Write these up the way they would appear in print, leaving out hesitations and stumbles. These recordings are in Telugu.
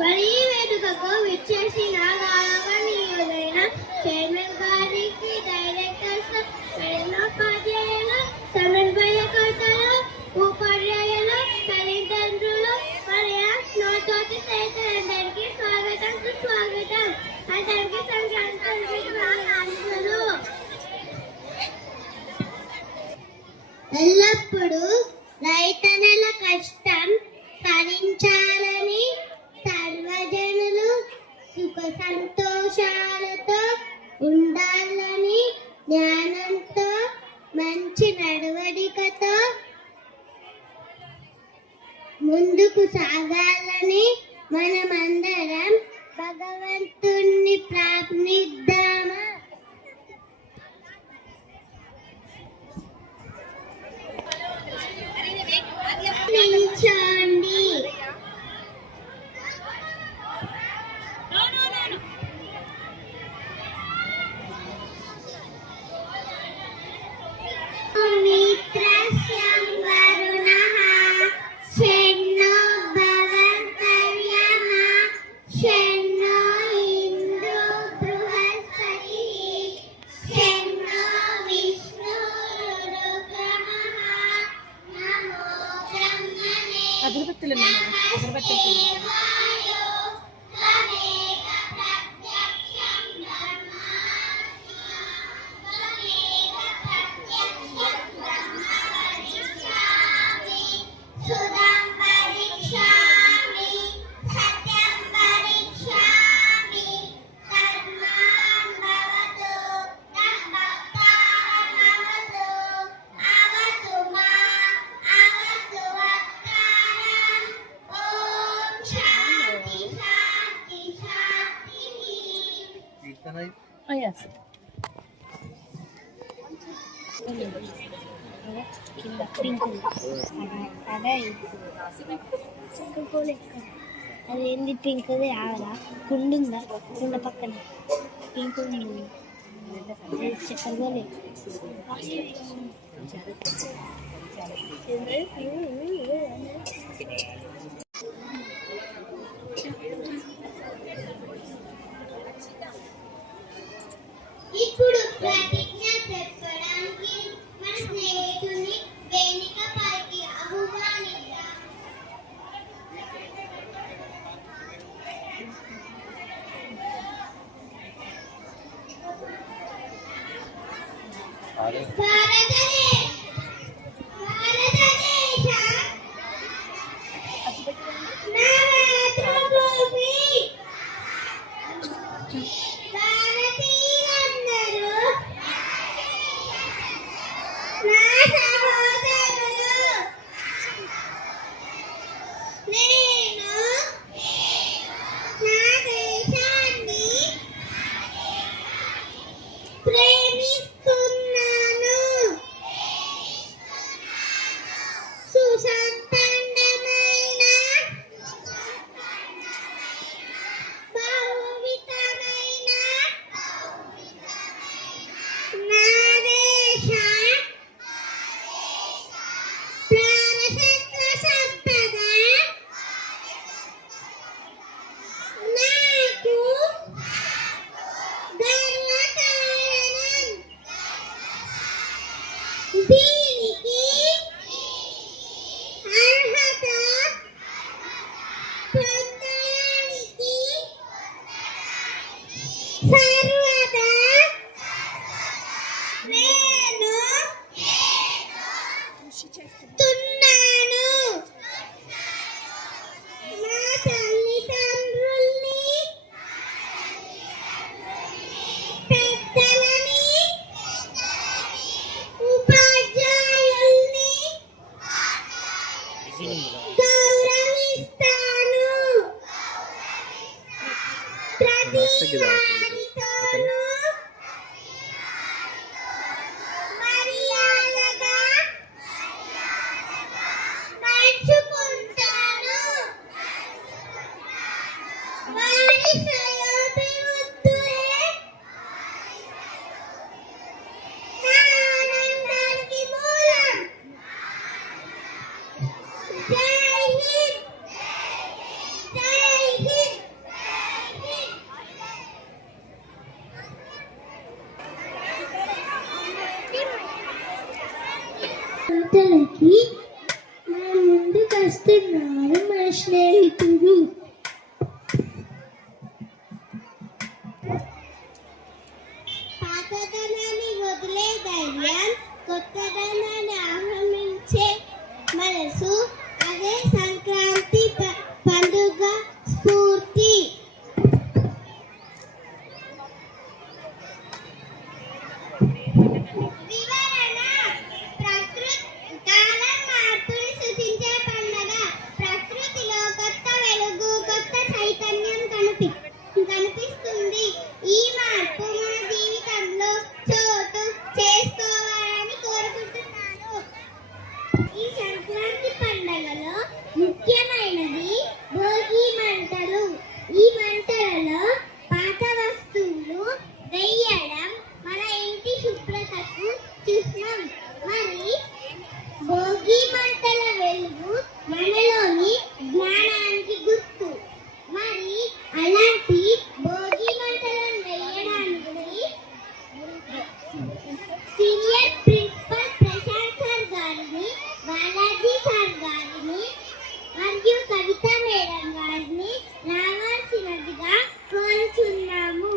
మరి ఈ వేడుకకు విచ్చేసిన గౌరవనీయులైన చైర్మన్ గారికి, డైరెక్టర్స్, ఉపాధ్యాయులు, సమన్వయకర్తలు, ఉపాధ్యాయులు, తల్లిదండ్రులు మరియు నోటోటి స్నేహితులందరికీ స్వాగతం సుస్వాగతం. అందరికీ సంక్రాంతి శుభాకాంక్షలు. ఎల్లప్పుడూ రైతన్నల కష్టం భరించాలని, సర్వజనులు సుఖ సంతోషాలతో ఉండాలని, జ్ఞానంతో మంచి నడవడికతో ముందుకు సాగాలని మనమందరం భగవంతుణ్ణి ప్రార్థిద్దామా. నిల్చోండి. Yes. అదేంది పింక్ది ఆవరా కుండుందా, కుండ పక్కన పింక్ చక్కెరగోలే. ఇప్పుడు ప్రతిజ్ఞ చెప్పడానికి మన స్నేహితుని వేదిక పైకి ఆహ్వానిద్దాం. Jai Hind! Jai Hind! వారు మన స్నేహితుడు. పాతదనాన్ని వదిలే ధైర్యం, కొత్తదనాన్ని ఆహ్వానించే మనసు, అదే సంక్రాంతి పండుగ స్ఫూర్తి. వివరణ: కాలం మార్పుని సూచించే పండుగ. ప్రకృతిలో కొత్త వెలుగు, కొత్త చైతన్యం కనిపిస్తుంది. ఈ మార్పు మన జీవితంలో చోటు చేసుకోవాలని కోరుకుంటున్నాను. ఈ సంక్రాంతి పండుగలో ముఖ్యమైనది భోగి మంటలు. ఈ మంటలలో పాత వస్తువులు వేయడం మన ఇంటి శుభ్రతకు చిహ్నం. మరి భోగి మంటల వెలుగు మనలోని జ్ఞానానికి గుర్తు. మరి అలాంటి భోగి మంటలను వేయడానికి సీనియర్ ప్రిన్సిపల్ ప్రశాంత్ సార్ గారిని, బాలాజీ సార్ గారిని మరియు కవిత మేడం గారిని రావాల్సినదిగా కోరుచున్నాము.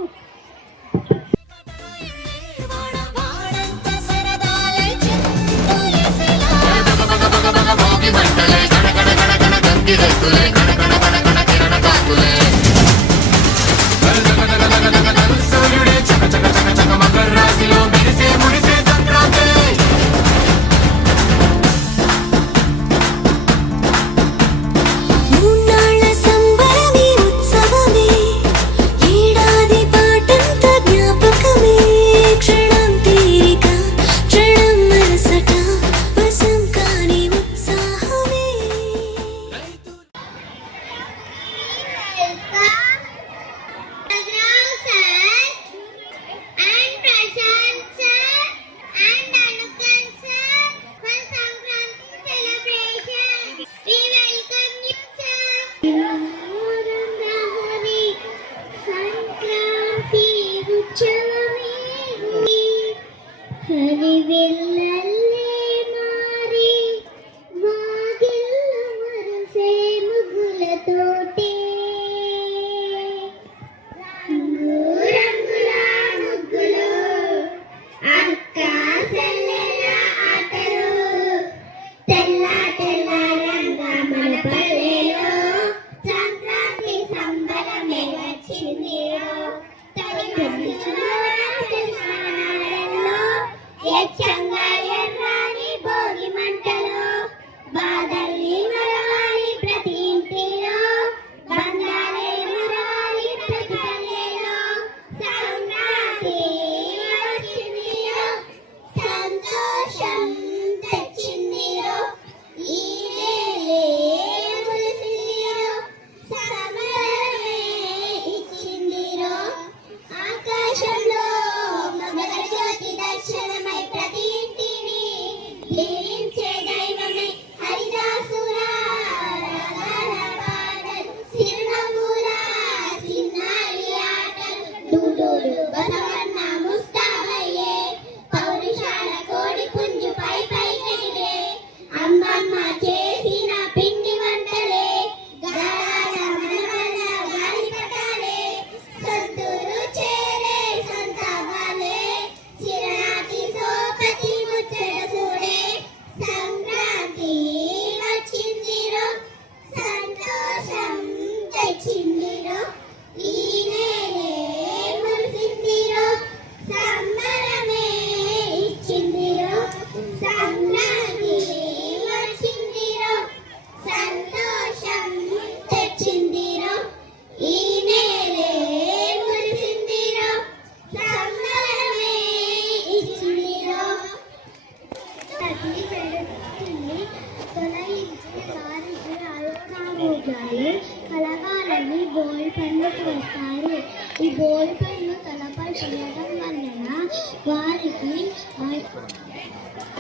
కలగాలని బోల్ పండుకు వస్తారు. ఈ బోల్ పండు తలపై చేయడం వలన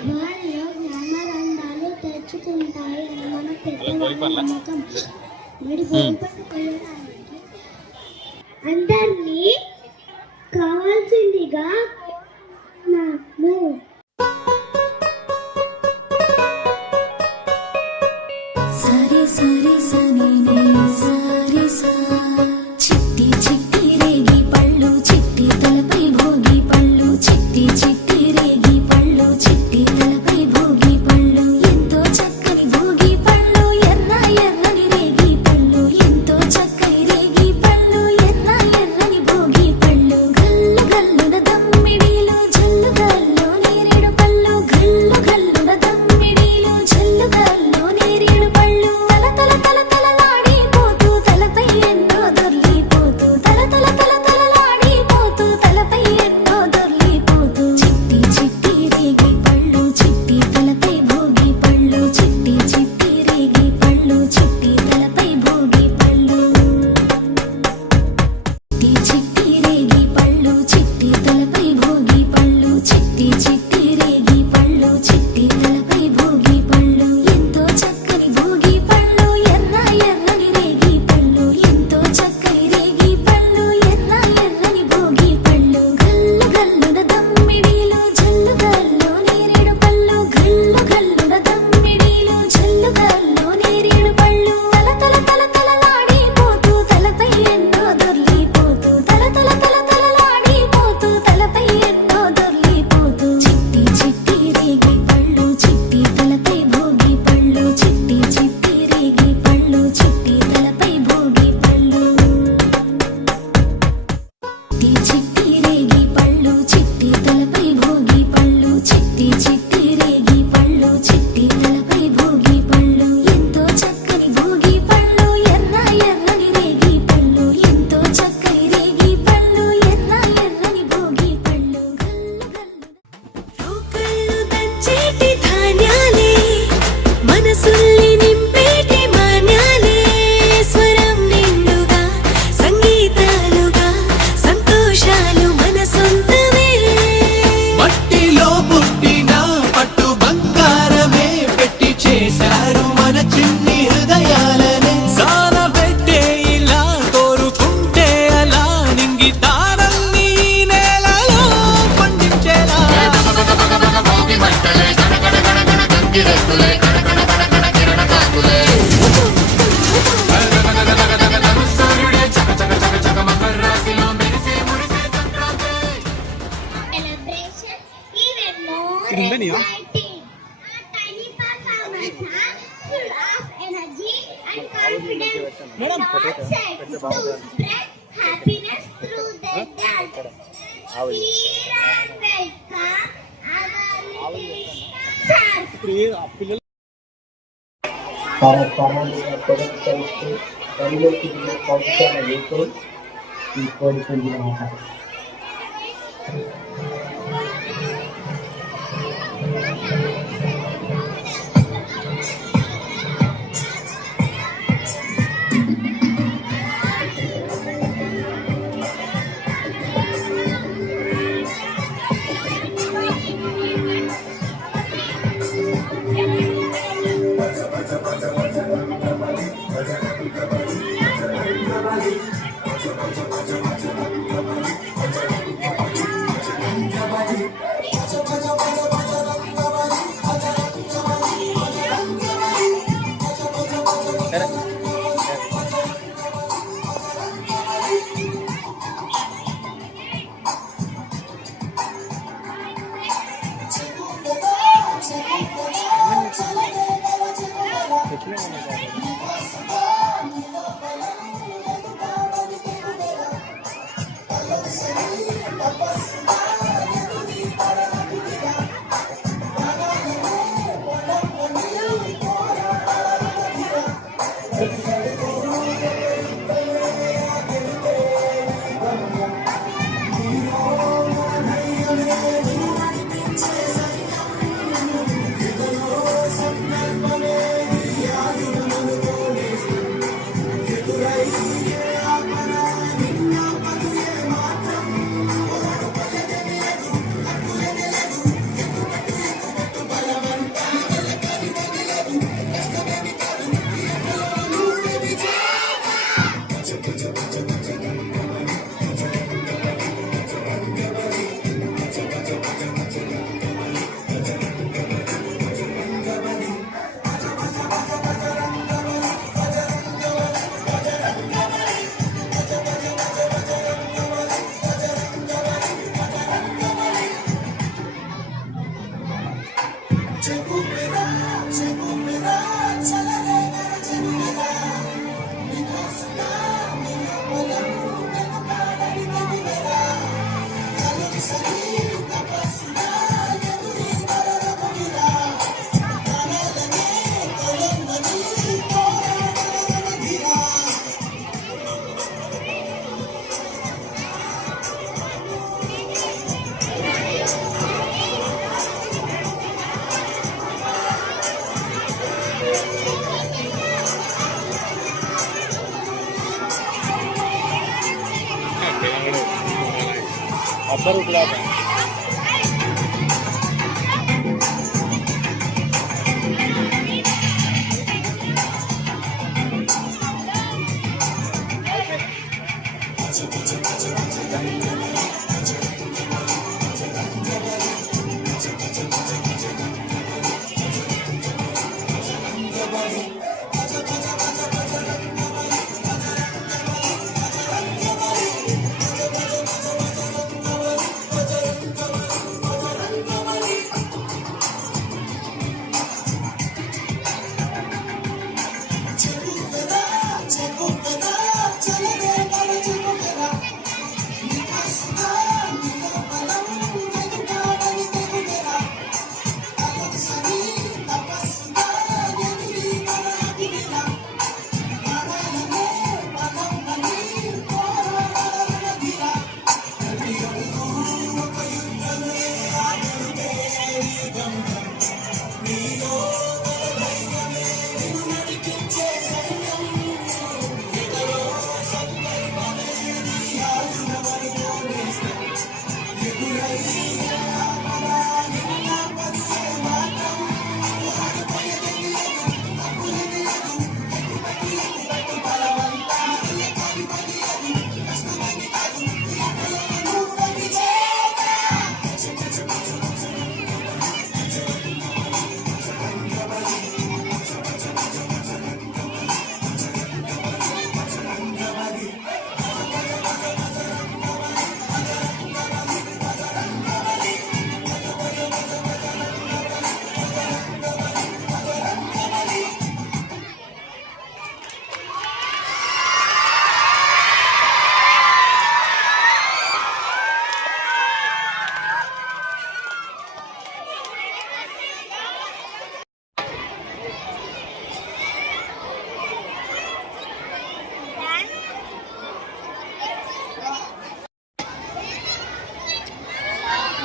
వారిలో జ్ఞానరంధ్రాలు తెచ్చుకుంటాయి అని మన పెద్దవాళ్ళ నమ్మకం. మరి బోల్ పండు కొయ్యడానికి అందరినీ కావాల్సిందిగా నాకు సరి సరి సని నే సరి సా చిట్టి చిట్టి రేగి పళ్ళు చిట్టి తలపై భోగి పళ్ళు చిట్టి చిట్టి రేగి పళ్ళు చిట్టి తలపై భోగి పళ్ళు ఎంతో చక్కని భోగి పళ్ళు ఎర్ర ఎర్రని రేగి పళ్ళు ఎంతో చక్కని రేగి పళ్ళు ఎర్ర ఎర్రని భోగి పళ్ళు గల్లు గల్లున దమ్మిడీలు జల్లు గల్లు నేరేడు పళ్ళు గల్లు గల్లున దమ్మిడీలు జల్లు గల్లు నేరేడు పళ్ళు తల తల తల తలలాడిపోతూ తలపై ఎన్నో దొర్లిపోతూ తల తల తల తలలాడిపోతూ తలపై ఎన్నో దొర్లిపోతూ చిట్టి చిట్టి రేగి పళ్ళు చిట్టి తలపై భోగి పళ్ళు చిట్టి చిట్టి రేగి పళ్ళు చిట్టి తలపై భోగి పళ్ళు చిట్టి చిట్టి రేగి పళ్ళు చిట్టి తలపై భోగి పళ్ళు చిట్టి చిట్టి రేగి పళ్ళు చిట్టి తలపై భోగి పళ్ళు ఎంతో చక్కని భోగి పళ్ళు ఎర్ర ఎర్రని రేగి పళ్ళు ఎంతో చక్కని రేగి పళ్ళు ఎర్ర ఎర్రని భోగి పళ్ళు గల్లు గల్లున దమ్మిడీలు జల్లు గల్లు నేరేడు పళ్ళు గల్లు గల్లున దమ్మిడీలు జల్లు గల్లు నేరేడు పళ్ళు తల తల తల తలలాడిపోతూ తలపై ఎన్నో దొర్లిపోతూ తల తల తల తలలాడిపోతూ తలపై ఎన్నో దొర్లిపోతూ చిట్టి చిట్టి రేగి పళ్ళు చిట్టి తలపై భోగి పళ్ళు చిట్టి చిట్టి రేగి పళ్ళు చిట్టి తలపై భోగి పళ్ళు చిట్టి చిట్టి రేగి పళ్ళు చిట్టి తలపై భోగి పళ్ళు చిట్టి చిట్టి రేగి పళ్ళు చిట్టి తలపై భోగి పళ్ళు ఎంతో చక్కని భోగి పళ్ళు ఎర్ర ఎర్రని రేగి పళ్ళు ఎంతో చక్కని రేగి పళ్ళు ఎర్ర ఎర్రని భోగి పళ్ళు గల్లు గల్లు రోకళ్ళు దంచేటి ధాన్యాలే మనసుల్ని నింపేటి మాన్యాలే స్వరం నిండుగా సంగీతాలుగా సంతోషాలు మన సొంతమే మట్టిలో పుట్టిన పట్టు బంగారమే పెట్టి చేశారు మన చిన్ని హృదయాలనే సానబెట్టే ఇలా కోరుకుంటే అలా నింగి తారల్ని ఈ నేలలో పండించేలా celebration even more exciting. Our tiny performers are full of energy and confidence and all set to spread happiness through their dance. Here and welcome our little stars. తరతరాలుగా కొనసాగుతూ పనిలోకి దిగే పౌరుషాల రీతే ఈ కోరుకుంది మాట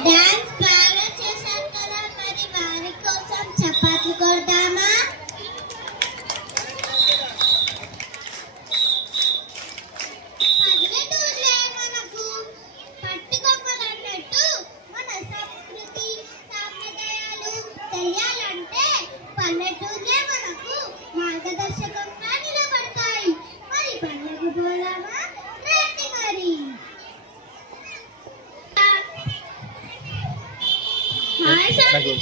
డాన్స్ బాగా చేశారు కదా, మరి వారి కోసం చప్పట్లు కొడదామా? పల్లెటూరులే మనకు పట్టుకొమ్మలన్నట్టు మన సంస్కృతి సాంప్రదాయాలు తెలియాలంటే పల్లెటూరులే మనకు మార్గదర్శకంగా నిలబడతాయి. మరి పల్లెకు పోదామా? రండి మరి. హాయ్ సారిక,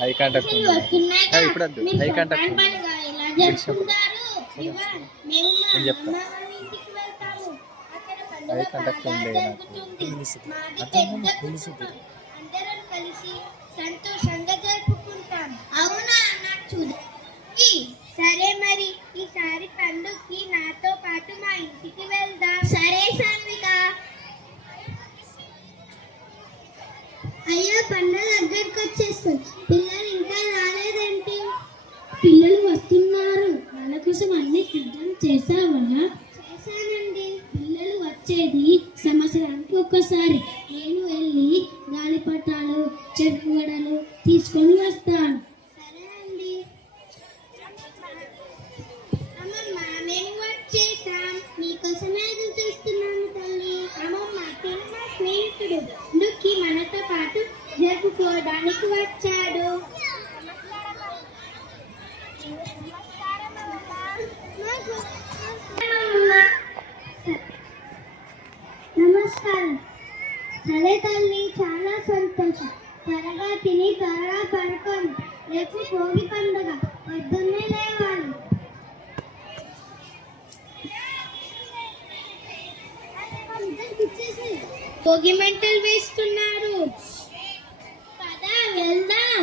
హై కాంటాక్ట్ అసలు వస్తున్నాయి కదా, ఇప్పుడు వద్దు. మీరు హై సంక్రాంతి కాంటాక్ట్ పండుగ ఎలా జరుపుకుంటారు? మేము మా నేను చెప్తా. అమ్మ వాళ్ళ ఇంటికి వెళ్తాము. అక్కడ పండుగ హై కాంటాక్ట్ బాగా ఉంది నాకు. జరుగుతుంది. మాది పెద్ద కుటుంబం. అందరం కలిసి సంతోషంగా జరుపుకుంటాం. అవునా? నాకు చూడండి. సరే మరి ఈసారి పండుగకి నాతో పాటు మా ఇంటికి వెళ్దాం. సరే సాన్విక. అయ్యో, పండుగ దగ్గరికి వచ్చేస్తుంది. పిల్లలు ఇంకా రాలేదేంటి? పిల్లలు వస్తున్నారు. వాళ్ళ కోసం అన్ని సిద్ధం చేసావా? చేశానండి. పిల్లలు వచ్చేది సంవత్సరానికి ఒక్కసారి. నేను వెళ్ళి గాలిపటాలు చెరుకు గడలు తీసుకొని వస్తాను. సరే అండి. అమ్మమ్మ, మేము వచ్చేసాం. మీకోసమే ఎదురు చూస్తున్నాము తల్లి. అమ్మమ్మ, తిను మా స్నేహితుడు దుక్కి మనతో పాటు జరుపుకోవడానికి వచ్చాడు. నమస్కారం. సరే తల్లి, చాలా సంతోషం. త్వరగా తిని త్వరగా పడుకోండి. రేపు భోగి పండుగ, పొద్దున్నే లేవాలి. భోగి మంటలు వేస్తున్నారు. పదా వెళ్దాం.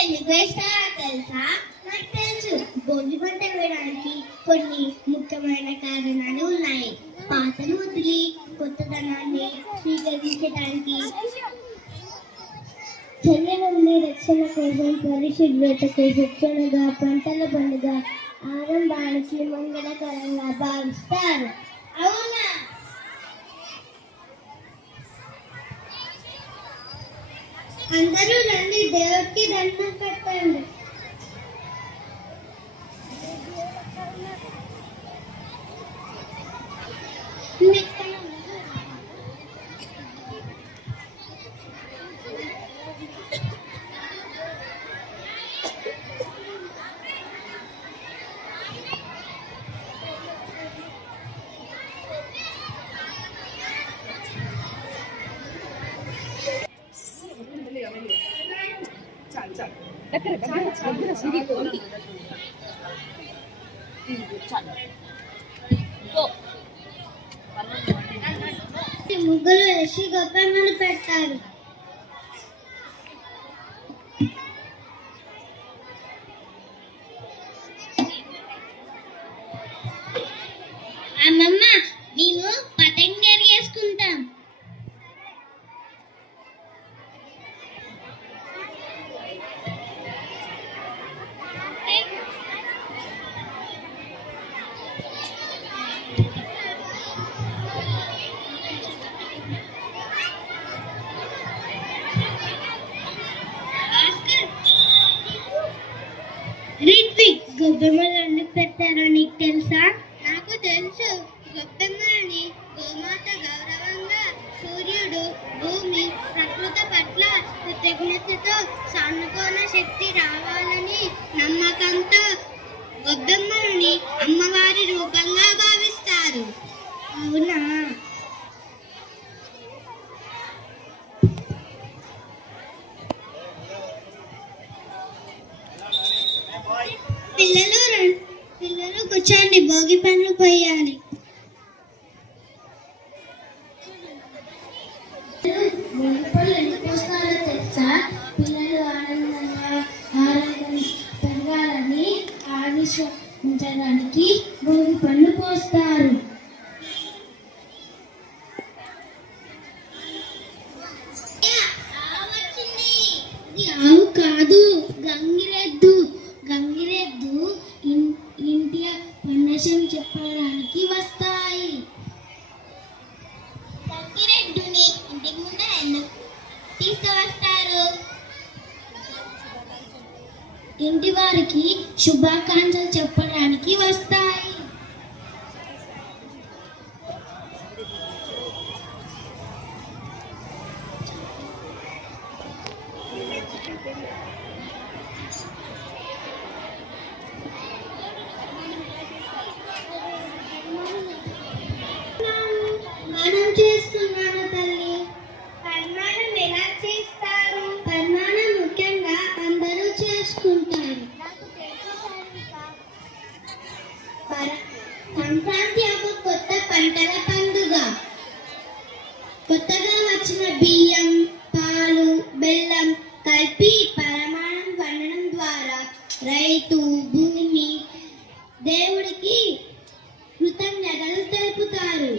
ఎందుకు వేస్తారా తెలుసా? నాకు తెలుసు. భోగి పంట వేయడానికి కొన్ని ముఖ్యమైన కారణాలు ఉన్నాయి. పాతను వదిలి కొత్తదనాన్ని స్వీకరించడానికి, చలి నుండి రక్షణ కోసం, పరిశుభ్రతకు శిక్షణగా, పంటల పండుగ ఆరంభానికి మంగళకరంగా భావిస్తారు. అవునా? అందరూ రండి, దేవుడికి దండం పెట్టండి. ముగ్గులు వేసి గొప్పమ్మలు పెట్టారు. అమ్మమ్మ, మేము పతంగ ఎగరేసుకుంటాం. రిత్విక్, గొబ్బెమ్మలు ఎందుకు పెట్టారో నీకు తెలుసా? నాకు తెలుసు. గొబ్బెమ్మలని గోమాత గౌరవంగా సూర్యుడు, భూమి, ప్రకృతి పట్ల కృతజ్ఞతతో సానుకూల శక్తి రావాలని నమ్మకంతో గొబ్బెమ్మలని అమ్మవారి రూపంగా భావిస్తారు. అవునా? పిల్లలు కూర్చోండి, భోగి పనులు పోయాలి. భోగి పనులు ఎందుకు పోస్తారో తెలుసా? పిల్లలు ఆనందంగా పెరగాలని ఆవిష్కరించడానికి భోగి పనులు పోస్తారు. ఆవు కాదు, గంగిరెద్దు. గంగిరెద్దు ఇంటి పన్నశం చెప్పడానికి వస్తాయి. గంగిరెద్దుని ఇంటి ముందు ఎందుకు తీసుకువస్తారు? ఇంటి వారికి శుభాకాంక్షలు చెప్పడానికి వస్తాయి. పర్మాణం చేస్తున్నాను తల్లి. పర్మాణం ఎలా చేస్తారు? పర్మాణం ముఖ్యంగా అందరూ చేసుకుంటారు. సంక్రాంతి ఒక కొత్త పంటల పండుగ. కొత్తగా వచ్చిన బియ్యం, పాలు, బెల్లం కలిపి పరమాణం వండడం ద్వారా రైతు, భూమి, దేవుడికి కృతజ్ఞతలు తెలుపుతారు.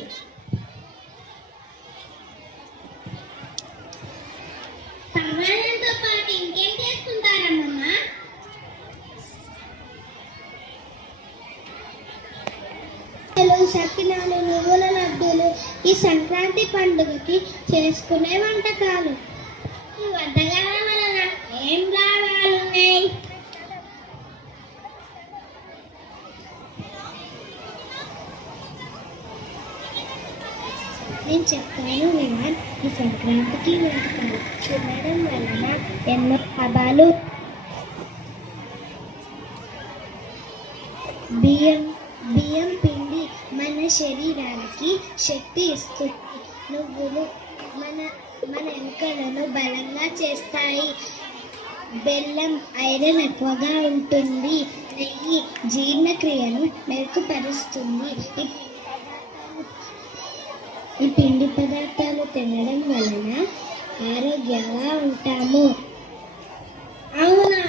పర్వాణంతో పాటు ఇంకేం చేసుకుంటారమ్మా? సకినాలు, నువ్వుల లడ్డూలు ఈ సంక్రాంతి పండుగకి చేసుకునే వంటకాలు. ఈ వంటకాల వలన ఏం లాభాలున్నాయి? నేను చెప్తాను వినాన్. ఈ సంక్రాంతికి వంటకాలు తినడం వలన ఎన్నో లాభాలు. బియ్యం పిండి మన శరీరానికి శక్తి ఇస్తుంది. నువ్వులు మన ఎముకలను బలంగా చేస్తాయి. బెల్లం ఐరన్ ఎక్కువగా ఉంటుంది. నెయ్యి జీర్ణక్రియను మెరుగుపరుస్తుంది. ఈ పిండి పదార్థాలు తినడం వలన ఆరోగ్యంగా ఉంటాము. అవునా?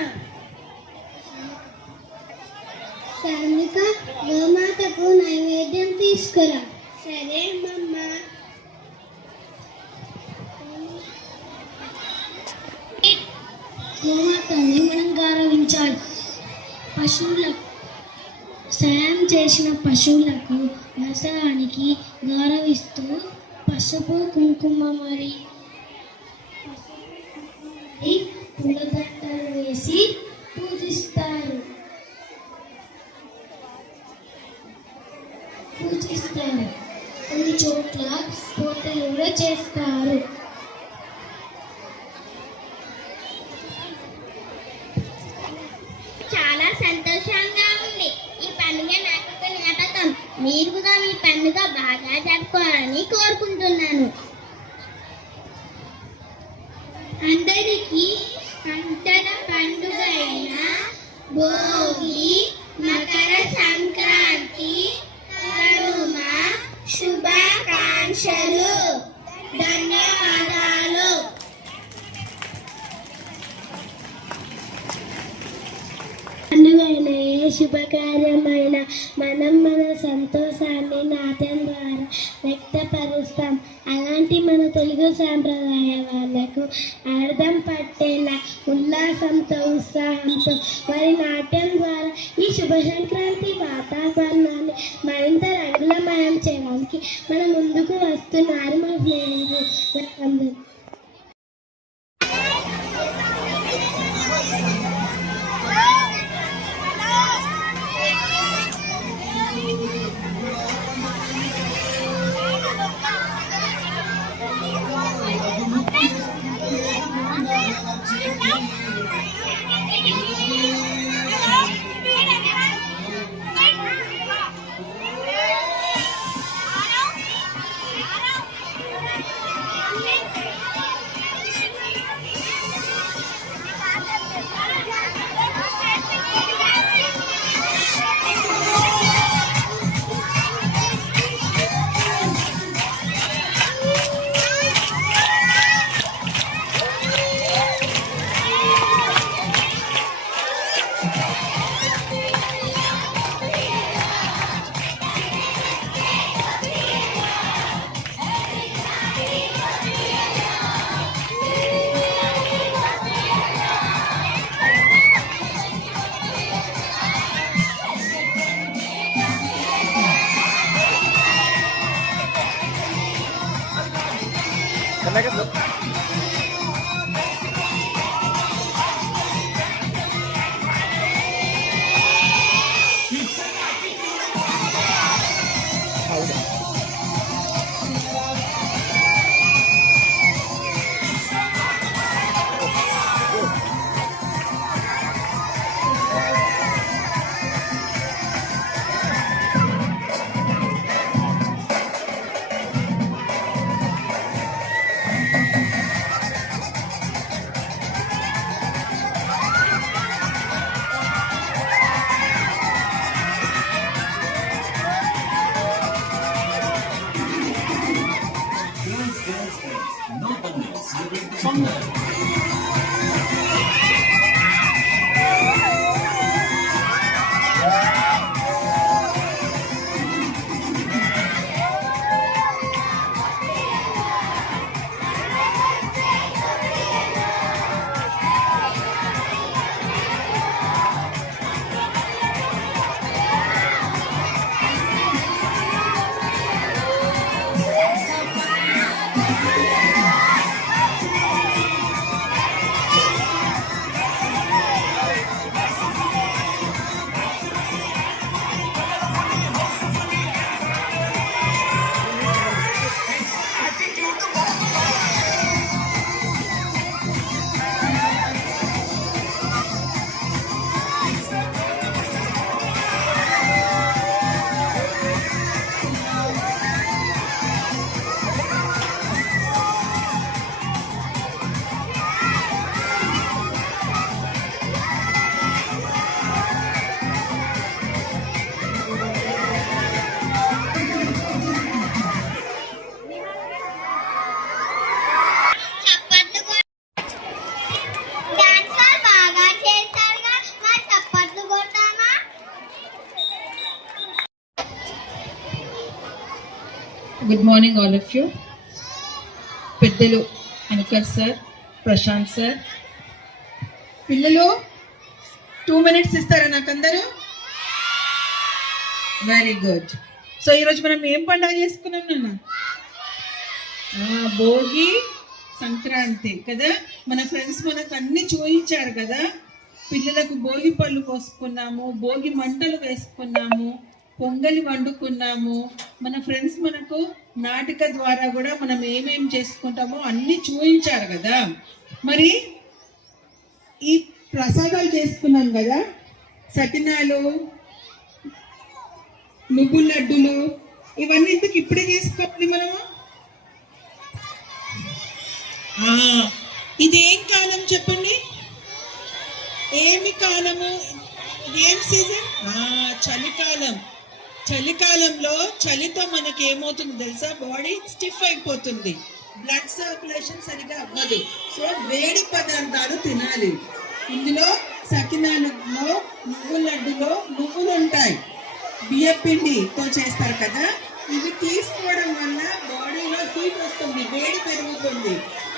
కార్మిక, గోమాతకు నైవేద్యం తీసుకురా. సరే అమ్మమ్మ. గోమాతని మనం గౌరవించాలి. పశువులకు సాయం చేసిన పశువులకు వ్యవసాయానికి గౌరవిస్తూ పసుపు, కుంకుమ మరి కట్టి పూలదండలు వేసి పూజిస్తారు. కొన్ని చోట్ల పూతలు కూడా చేస్తారు. చాలా సంతోషంగా ఉంది. ఈ పండుగ నాకు ఒక జ్ఞాపకం. మీరు కూడా మీ పండుగ బాగా జరుపుకోవాలని కోరుకుంటున్నాను. అందరికీ పంటల పండుగ అయిన భోగి, మకర సంక్రాంతి, కనుమ శుభాకాంక్షలు. ధన్యవాదాలు. పండుగైన ఏ శుభకార్యమైన మనం మన సంతోషాన్ని నాట్యం ద్వారా వ్యక్తపరుస్తాం. అలాంటి మన తెలుగు సాంప్రదాయ వాళ్ళకు అర్థం పట్టేలా ఉల్లాసంతో ఉత్సాహంతో వారి నాట్యం ద్వారా ఈ శుభ సంక్రాంతి వాతావరణాన్ని మరింత రంగులమయం చేయడానికి మన ముందుకు వస్తున్నారు మన స్నేహితులు. Good morning all of you. పెద్దలు అనికర్ సార్, ప్రశాంత్ సార్, పిల్లలు 2 minutes ఇస్తారా నాకందరూ? Very good. సో ఈరోజు మనం ఏం పండుగ చేసుకున్నాం నాన్న? భోగి, సంక్రాంతి కదా. మన ఫ్రెండ్స్ మనకు అన్ని చూపించారు కదా. పిల్లలకు భోగి పళ్ళు పోసుకున్నాము, భోగి మంటలు వేసుకున్నాము, పొంగలి వండుకున్నాము. మన ఫ్రెండ్స్ మనకు నాటిక ద్వారా కూడా మనం ఏమేం చేసుకుంటామో అన్ని చూపించారు కదా. మరి ఈ ప్రసాదాలు చేసుకున్నాం కదా, సకినాలు, నువ్వుల లడ్డులు, ఇవన్నీ ఇంతకు ఇప్పుడే చేసుకోవాలి మనము. ఇదేం కాలం చెప్పండి, ఏమి కాలము, ఏం సీజన్? చలికాలం. చలికాలంలో చలితో మనకి ఏమవుతుంది తెలుసా, బాడీ స్టిఫ్ అయిపోతుంది, బ్లడ్ సర్క్యులేషన్ సరిగా అవ్వదు. సో వేడి పదార్థాలు తినాలి. ఇందులో సకినాలలో, నువ్వుల లడ్డులో నువ్వులు ఉంటాయి, బియ్యపిండితో చేస్తారు కదా. ఇవి తీసుకోవడం వల్ల బాడీలో హీట్ వస్తుంది, వేడి పెరుగుతుంది.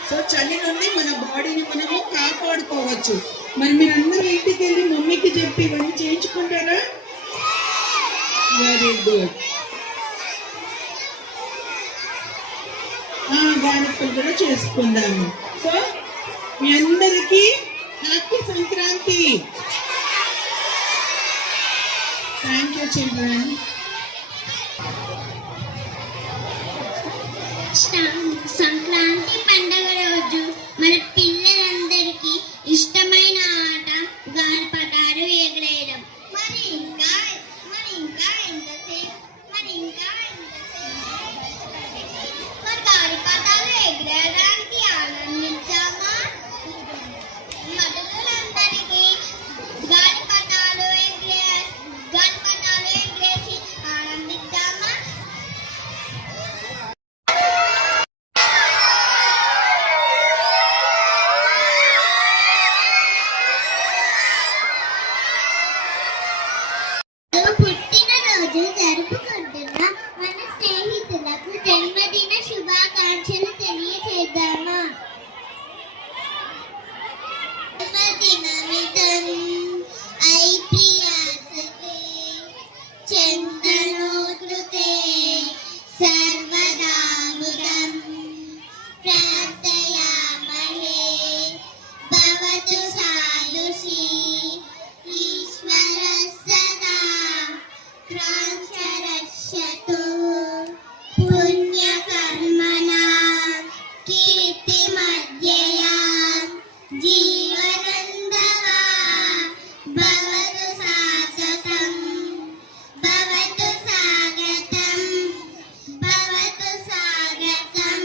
సో చలి నుండి మన బాడీని మనము కాపాడుకోవచ్చు. మరి మీరందరూ ఇంటికి వెళ్ళి మమ్మీకి చెప్పి ఇవన్నీ చేయించుకుంటారా? Very good. గాలిపలు కూడా చేసుకుందాము. సో మీ అందరికీ happy Sankranti. Thank you children. Sankranti పండుగ రోజు మన పిల్లలందరికీ ఇష్టమైన ఆట గాలిపటాలు ఎగరేయడం. మరి ఇంకా ఎంతసేపు మరి గాలిపటాలు ఎగరేయడానికి ఆనందించామా? మనుషులందరికీ గాలిపటాలు ఎగరేసి ఆనందిద్దామా? పుట్టినరోజు జరుపుకుంటున్న మన స్నేహితులకు జన్మదిన శుభాకాంక్షలు తెలియజేద్దామా? జన్మదినమిదం ఐ ప్రియాసతే చందనోత్రుతే సర్వదాముదం ప్రార్థయామహే భవతు సాధుషీ ఈశ్వర సదా ప్రాంశరక్షతు పుణ్యకర్మణాం కీర్తిమధ్యయాం జీవనందవా భవతు సాగతం భవతు సాగతం భవతు సాగతం.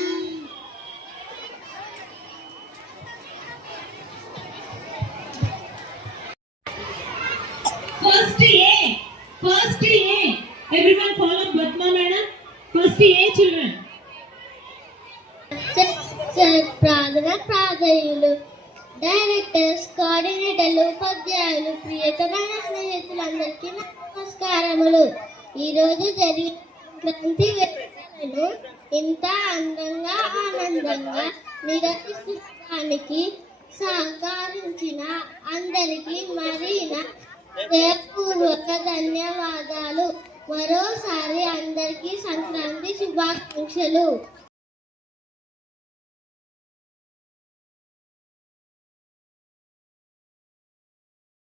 First A. Everyone follow Batma madam. First A children. ప్రాధాన్యులు, డైరెక్టర్స్, కోఆర్డినేటర్లు, ఉపాధ్యాయులు, ప్రియతమైన స్నేహితులందరికీ నమస్కారములు. ఈరోజు జరిగిన సంక్రాంతి వేడుకలను ఇంత అందంగా ఆనందంగా నిర్వహించడానికి సహకరించిన అందరికీ మరీనా హృదయపూర్వక ధన్యవాదాలు. మరోసారి అందరికీ సంక్రాంతి శుభాకాంక్షలు.